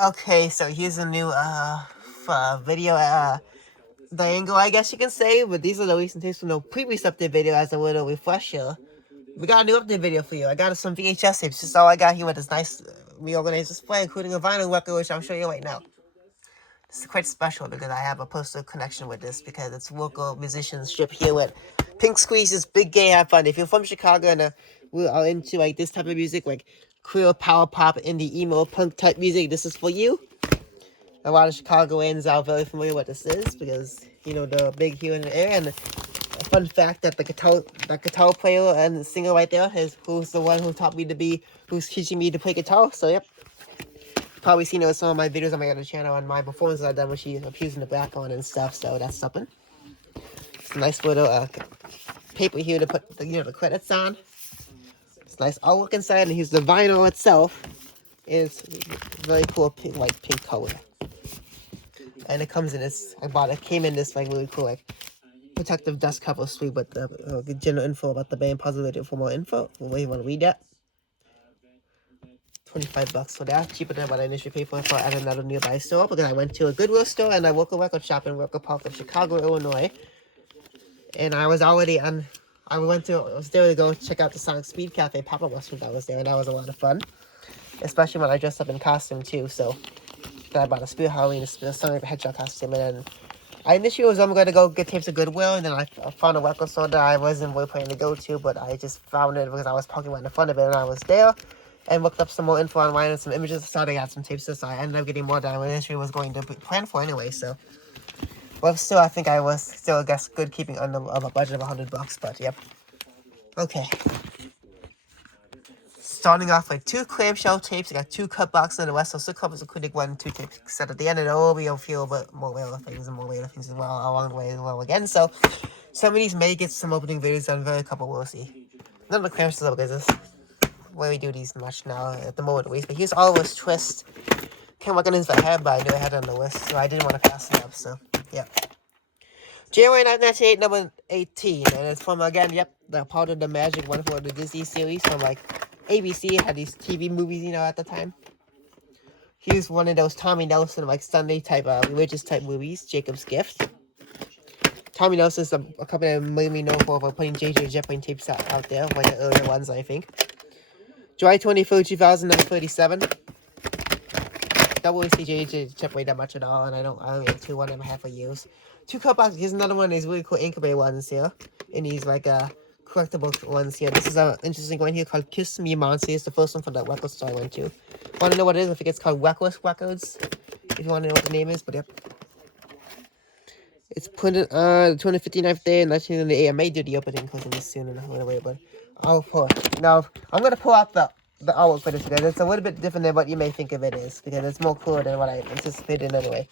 Okay, so here's a new video the angle, I guess you can say, but these are the recent tapes from the previous update video as a little refresher. We got a new update video for you. I got some VHS tapes. This is all I got here with this nice reorganized display, including a vinyl record, which I'll show you right now. This is quite special because I have a personal connection with this because it's local musician strip here with Pink Squeeze's Big Gay Have Fun. If you're from Chicago and we are into like this type of music, like queer power pop, indie emo, punk type music, this is for you. A lot of Chicagoans are very familiar with what this is because you know the big here in the area. And a fun fact that the guitar player and singer right there is who's the one who taught me to be who's teaching me to play guitar. So yep. Probably seen it with some of my videos on my other channel and my performances I've done when she appears in the background and stuff, so that's something. It's a nice little paper here to put the, the credits on. It's nice artwork inside, and here's the vinyl itself. It's very cool pink, like pink color. And it comes in this, it came in this like really cool like protective dust cover sleeve with the general info about the band, positive for more info. If you want to read that. $25 for that, cheaper than what I initially paid for at another nearby store because I went to a Goodwill store and I local record shop in Roker Park of Chicago, Illinois. And I was already on. I was there to go check out the Sonic Speed Cafe pop-up restaurant that was there, and that was a lot of fun, especially when I dressed up in costume too. So then I bought a Speed Halloween, a Sonic Hedgehog costume, and then I initially was going to go get tapes of Goodwill, and then I found a record store that I wasn't really planning to go to, but I just found it because I was parking right in front of it, and I was there. And looked up some more info online and some images. I saw they had some tapes, so I ended up getting more than I initially was going to plan for anyway. So, but still, I think I was still, I guess, good keeping under of a budget of $100. But yep. Okay. Starting off with 2 clamshell tapes. I got 2 cut boxes and the rest, so 6 covers including 1 and 2 tapes. Except at the end of it, will be a few bit more whale things and more whale things as well along the way as well again. So some of these may get some opening videos on, very couple we'll see. None of the clamshells because this. Where we do these much now at the moment at least, but here's Oliver's Twist. Can't recognize if I had, but I knew I had it on the list, so I didn't want to pass it up, so yeah. January 1998, number 18, and it's from, again, yep, the part of the Magic one for the Disney series from, like, ABC, had these TV movies, at the time. Here's one of those Tommy Nelson, like, Sunday type, religious type movies, Jacob's Gift. Tommy Nelson is a company that made me known for putting J.J. Jetplane tapes out there, one of the earlier ones, I think. July 24, 2000, number 37. Don't really see J.J. Jetplane that much at all, and I only have 2, 1.5 for years. 2 cut boxes. Here's another one of these really cool Incubator ones here. And these, like, collectible ones here. This is an interesting one here called Kiss Me Monster. It's the first one from that record store I went to. Want to know what it is? I think it's called Reckless Records. If you want to know what the name is, but yep. It's printed on the 259th day in 1998. I may do the opening closing this soon in a little way, but I'll pull it. Now, I'm going to pull out the artwork for this because it's a little bit different than what you may think of it is, because it's more cooler than what I anticipated anyway.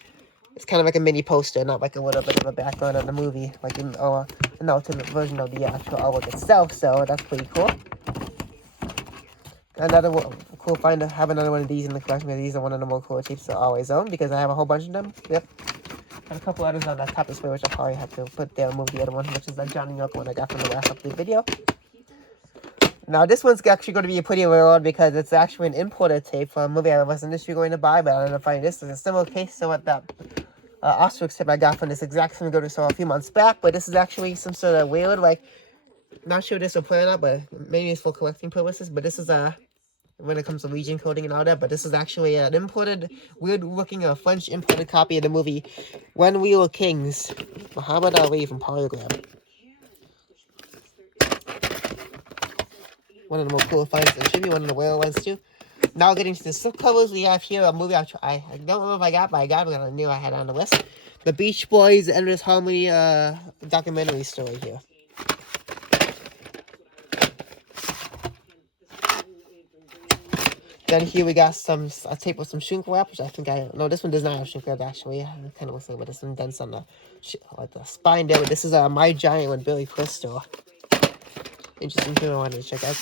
It's kind of like a mini poster, not like a little bit of a background of the movie, like an alternate version of the actual artwork itself, so that's pretty cool. Another cool find to have another one of these in the collection, because these are one of the more cool tapes I always own, because I have a whole bunch of them. Yep. And a couple others on that top display, which I probably have to put there and move the other one, which is that Johnny York one I got from the last update video. Now, this one's actually going to be a pretty rare one because it's actually an imported tape for a movie I wasn't initially going to buy, but I ended up finding this. It's a similar case to what that Ostrich tape I got from this exact same go-to store a few months back, but this is actually some sort of weird, like, not sure this will play or not, but maybe it's for collecting purposes, but this is when it comes to region coding and all that, but this is actually an imported, weird-looking French imported copy of the movie When We Were Kings. Muhammad Ali from Polygram. One of the more cool finds, and should be one of the rare ones too. Now getting to the slip covers, we have here a movie I don't remember if I got, but I got it because I knew I had it on the list. The Beach Boys Endless Harmony documentary story here. Then here we got a tape with some shrink wrap, which I think no, this one does not have shrink wrap actually. It kind of looks like, but this one dents on the spine there. But this is My Giant with Billy Crystal. Interesting thing I wanted to check out.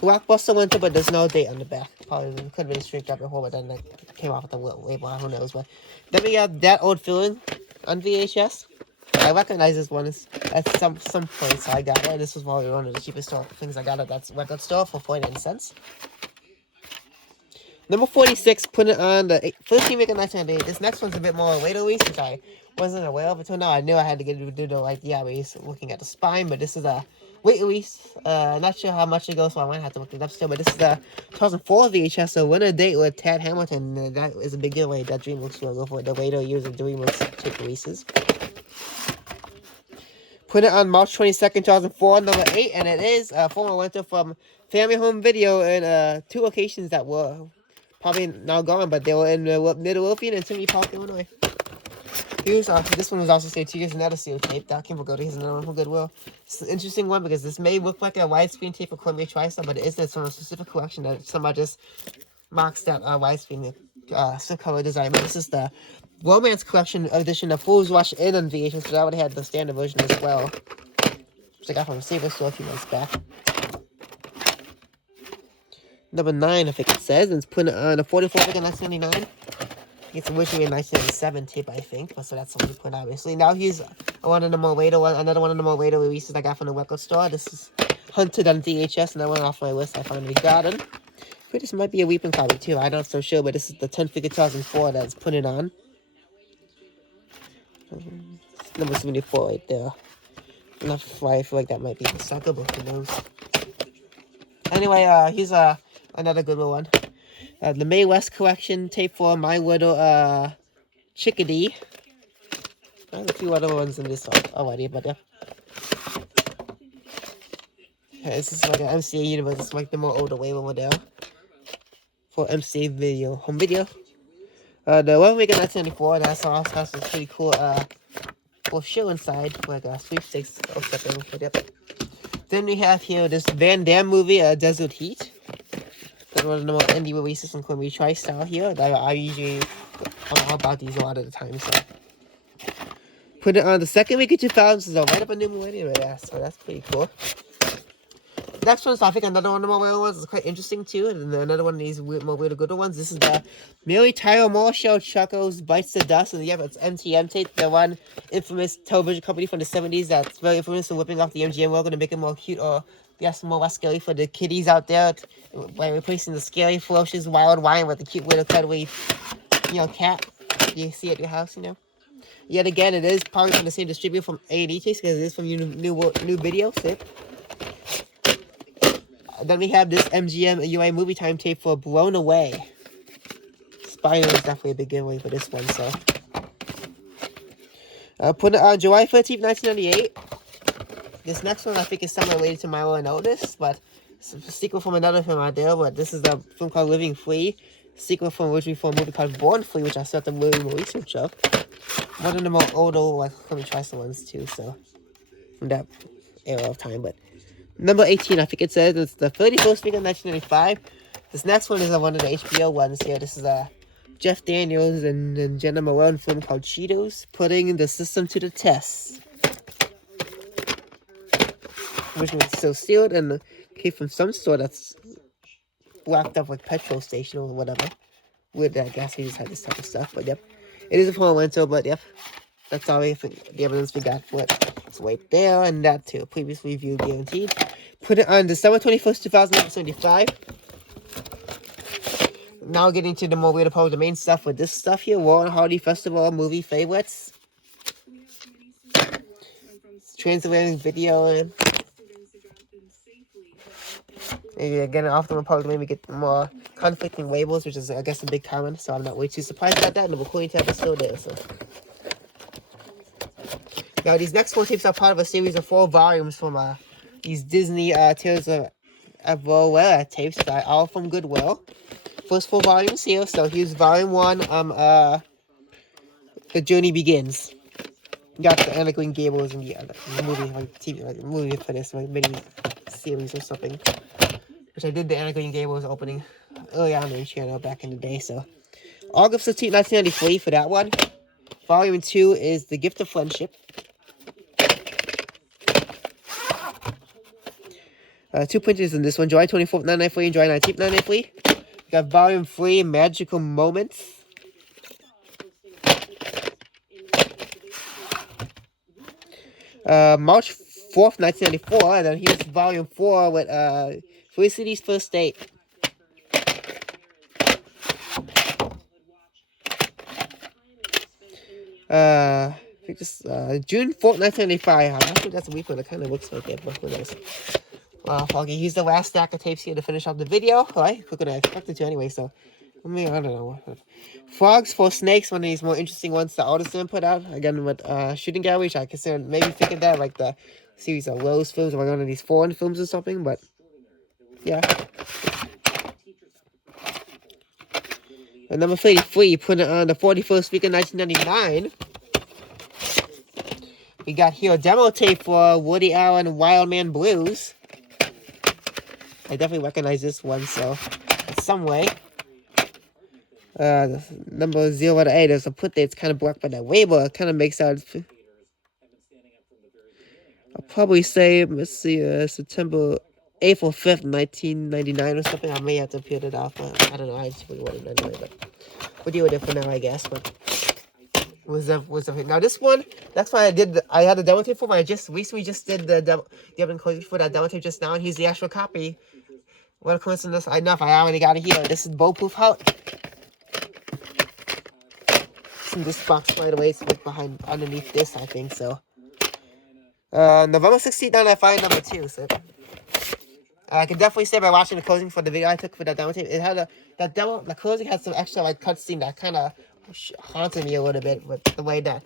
Blockbuster Winter, but there's no date on the back. Probably could have been shrink wrap before, but then it came off with the label. Who knows? But then we got That Old Feeling on VHS. I recognize this one at some point, so I got it. This was probably one of the cheapest things I got at that record store for 49 cents. Number 46, put it on the 15 week of 1998. This next one's a bit more weight release, which I wasn't aware of until now. I knew I had to do the like release looking at the spine, but this is a weight release. Not sure how much it goes, so I might have to look it up still. But this is the 2004 VHS. So win a date with Tad Hamilton. That is a big giveaway. That DreamWorks will go for it. The later years of DreamWorks tape releases. Put it on March 22nd, 2004, number 8, and it is a former winter from Family Home Video in 2 locations that were probably now gone, but they were in Midlothian and Tinley Park, Illinois. Here's, this one was also saved 2 years, another sealed tape. That came for Goodwill. Here's another one for Goodwill. It's an interesting one because this may look like a widescreen tape for Columbia TriStar, but it isn't. It's from a specific collection that somebody just marks that widescreen slipcover design. But this is the Romance Collection edition of Fools Rush In on VHS, because I already had the standard version as well, which I got from a Saber store a few months back. Number 9, I think it says, and it's put on a 44 in 1999. It's originally a 1997 tape, I think, but so that's the one he put obviously. Now here's another one of the more later releases I got from the record store. This is Hunted on VHS, and that one off my list I finally got it. I think this might be a weeping copy too, I'm not so sure, but this is the 10th figure 2004 that's put it on. Number 74 right there. Enough why I feel like that might be the sucker book, who knows. Anyway, here's another good one. The Mae West collection tape for My Little Chickadee. There's a few other ones in this already, but yeah. This is like an MCA universe. It's like the more older label model for MCA video, home video. The one we got 1994, that's also has a pretty cool for show inside, like a sweepstakes or something. But yep. Then we have here this Van Damme movie, Desert Heat. That's one of the more indie releases from Columbia TriStar here. I'm all about these a lot of the time, so. Put it on the second week of 2000, so right up a new millennium, yeah, so that's pretty cool. Next one, so I think another one of the more weird ones is quite interesting too, and another one of these more weird good ones. This is the Mary Tyler Moore Show, Chuckles Bites the Dust, and yeah, it's MTM tape, the one infamous television company from the 70s that's very infamous for whipping off the MGM logo to make it more cute or yes, more less scary for the kiddies out there by replacing the scary, ferocious, wild wine with the cute little cuddly, cat you see at your house, Yet again, it is probably from the same distributor from A&E Taste because it is from new video, sip. Then we have this MGM UA movie time tape for Blown Away. Spider is definitely a big giveaway for this one, so. Put it on July 13th, 1998. This next one I think is somewhat related to Milo and Otis, but it's a sequel from another film out there, but this is a film called Living Free. Sequel from originally for a movie called Born Free, which I still have to really more research of. One of the more older, like, let me try some ones too, so. From that era of time, but. Number 18, I think it says, it's the 31st week of 1995. This next one is one of the HBO ones here. This is Jeff Daniels and Jenna Malone film called Cheetos, Putting the System to the Test. Which was still sealed and came from some store that's locked up like petrol station or whatever. Weird, I guess we just had this type of stuff, but yep. It is a former rental, but yep. That's all the evidence we got for it. It's right there, and that too. Previous review guaranteed. Put it on December 21st, 2075. Now getting to the more weird part of the main stuff with this stuff here. Warren Hardy Festival movie favorites. Transatlantic video. And maybe again, often probably maybe get more conflicting labels, which is, I guess, a big comment. So I'm not way too surprised about that. And the recording tab is still there, so. Now, these next 4 tapes are part of a series of 4 volumes from these Disney Tales of Aurora tapes, all from Goodwill. First 4 volumes here. So here's volume 1. The Journey Begins. You got the Anna Green Gables and the movie, like TV, like movie for this, like mini series or something. Which I did the Anna Green Gables opening early on the channel back in the day. So August 15, 1993 for that one. Volume 2 is The Gift of Friendship. 2 printers in this one, July 24th, 1993 and July 19th, 1993. We got Volume 3, Magical Moments. March 4th, 1994, and then here's Volume 4 with Felicity's First Date. I think this June 4th, 1995. I'm not sure that's a week when it kind of looks like it, but who knows. Okay, here's the last stack of tapes here to finish off the video. Alright, quicker than I expected to anyway, so. I mean, I don't know. Frogs for Snakes, one of these more interesting ones the artist put out. Again, with Shooting Gallery, which I consider maybe thinking that, like the series of Rose films or one of these foreign films or something, but yeah. And number 33, put it on the 41st week of 1999. We got here a demo tape for Woody Allen Wildman Blues. I definitely recognize this one, so in some way. Number 0-8 is a put there. It's kind of blocked by that label. It kind of makes out. I'll probably say, let's see, September 8th or 5th, 1999 or something. I may have to put it off, but I don't know. I just really wanted to anyway, but we'll deal with it for now, I guess. But now this one, that's why I had the demo tape for, but I just recently did the opening closing for that demo tape just now, and here's the actual copy. What a coincidence enough, I already got it here. This is Bulletproof Out. It's in this box right away. It's like behind, underneath this, I think, so. November 16th, 1995, number 2, so. I can definitely say by watching the closing for the video I took for that demo tape, it had the closing had some extra, like, cutscene that kind of haunted me a little bit with the way that,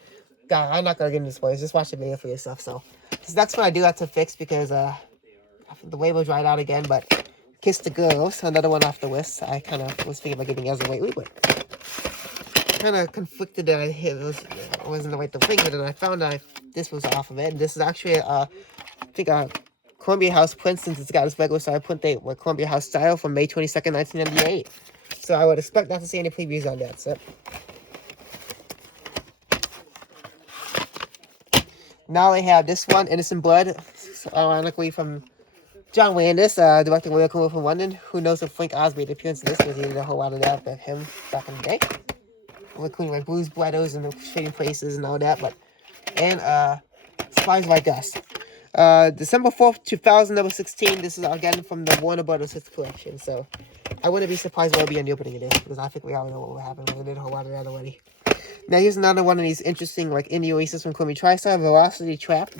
God, I'm not going to get into spoilers, just watch the video for yourself, so. This next one I do have to fix because, the label dried out again, but Kiss the Girls, another one off the list. I kind of was thinking about getting it as a lately, but kind of conflicted that it wasn't the right thing, but then I found out this was off of it. And this is actually, I think, Columbia House print, since it's got its regular style print date with Columbia House style from May 22nd, 1998. So I would expect not to see any previews on that. So now I have this one, Innocent Blood, ironically from John Landis, directing Miracle from London. Who knows if Frank Oz made an appearance in this, because he did a whole lot of that with him back in the day. Including like Blues Brothers and the Trading Places and all that, but and Spies Like Us. December 4th, 2000, number 16. This is again from the Warner Brothers hits collection, so I wouldn't be surprised what will be on the opening of this, because I think we already know what will happen. We did a whole lot of that already. Now here's another one of these interesting like indie releases from Columbia TriStar, Velocity Trap.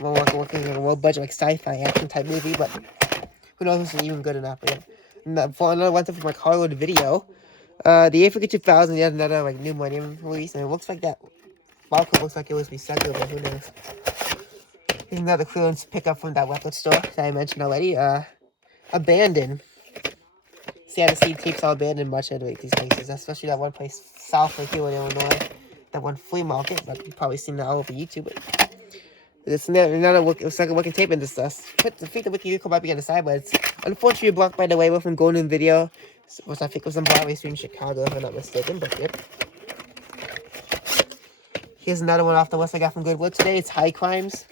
Well, working on a low budget like sci-fi action type movie, but who knows if it's even good enough. But for another one from like Hollywood Video. The Africa 2000, yet another like new Millennium release, and it looks like that barcode looks like it was recycled, but who knows. Here's another clearance pickup from that record store that I mentioned already. Abandoned. See, I haven't seen tapes all abandoned much at these places, especially that one place south of here in Illinois, that one flea market, but you've probably seen that all over YouTube. It's another second working tape in this. I think the wiki might be on the side, but it's unfortunately blocked by the label from Golden Video, which I think was on Broadway Street in Chicago, if I'm not mistaken, but yep. Here's another one off the list I got from Goodwill today. It's High Crimes.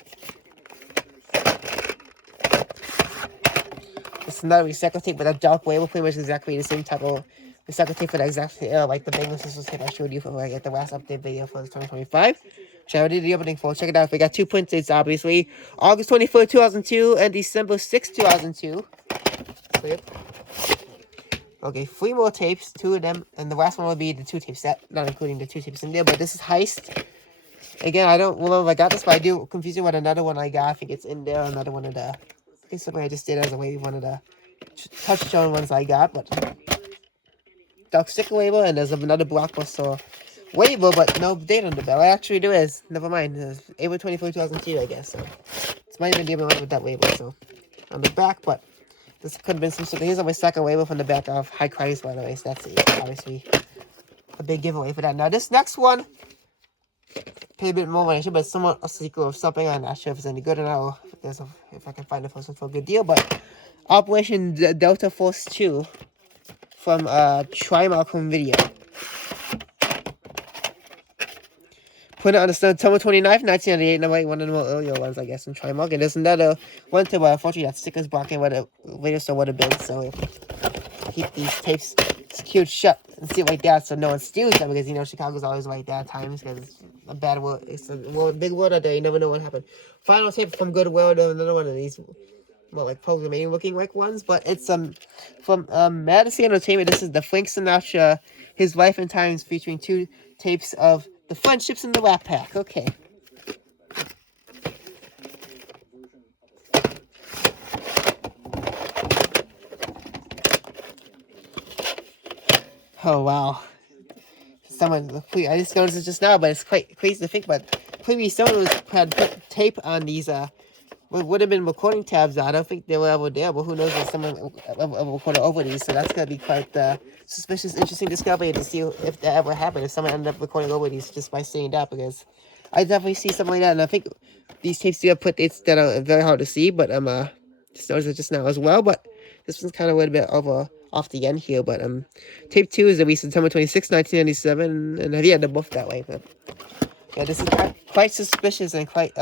It's another recycle tape with a dark label, pretty much exactly the same type of recycle tape for the exact, like the Bangles Sisters tape I showed you for like, the last update video for 2025. Which I already did the opening for. Check it out. We got 2 print dates, obviously. August 24th, 2002 and December 6th, 2002. So, yep. Okay, 3 more tapes, 2 of them, and the last one will be the 2 tape set, not including the 2 tapes in there, but this is Heist. Again, I don't remember if I got this, but I do confuse it with another one I got. I think it's in there, another one of the, I think something I just did as a way, one of the touchstone ones I got, but dark sticker label, and there's another Blockbuster label, but no date on the bell. Actually, there is. Never mind. It's April 24, 2002, I guess. So, this might even be with that label, so, on the back, but this could have been some sort of, here's my second label from the back of High Crimes, by the way, so that's obviously a big giveaway for that. Now, this next one, pay a bit more money, but it's somewhat a sequel of something. I'm not sure if it's any good or not, or if I can find the first one for a good deal, but Operation Delta Force 2 from Trimark Home Video. Put it on the September 29th, 1998, number 8, one of the more earlier ones, I guess, in Trimark. And there's another one too, but unfortunately that sticker's blocking what the radio store would have been, so keep these tapes secured shut and see it like that so no one steals them, because, you know, Chicago's always like that at times, because it's a bad world, it's a big world out there, you never know what happened. Final tape from Goodwill, another one of these more like programming looking like ones, but it's from Madison Entertainment. This is the Frank Sinatra, His Life and Times, featuring 2 tapes of the Friendships in the Rat Pack. Okay. Oh wow. I just noticed it just now, but it's quite crazy to think about. Previous owners had put tape on these would have been recording tabs. I don't think they were ever there, but who knows if someone ever recorded over these. So that's gonna be quite suspicious, interesting discovery to see if that ever happened. If someone ended up recording over these just by saying that, because I definitely see something like that, and I think these tapes do have put dates that are very hard to see. But just noticed it just now as well. But this one's kind of a little bit off the end here. But tape 2 is released September 26, 1997, and yeah, they're both that way. But yeah, this is quite suspicious and quite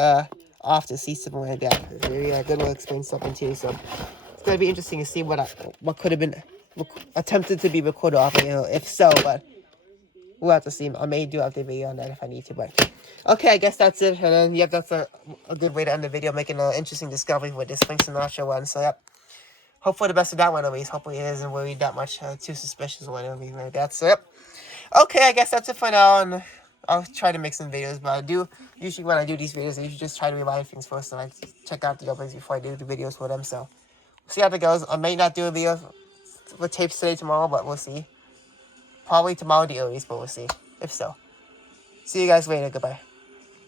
off to see something like that. Maybe a good way to explain something too. So it's gonna be interesting to see what could have been attempted to be recorded off, if so. But we'll have to see. I may do update video on that if I need to. But okay, I guess that's it. And then yep, that's a good way to end the video, making an interesting discovery with this Frank Sinatra one. So yep. Hopefully the best of that one at least. Hopefully it isn't really that much too suspicious or anything like that. So yep. Okay, I guess that's it for now, and I'll try to make some videos, but I do, usually when I do these videos, I usually just try to remind things first, and I check out the openings before I do the videos for them, so we'll see how that goes. I may not do a video with tapes today, tomorrow, but we'll see. Probably tomorrow the earliest, but we'll see, if so. See you guys later, goodbye.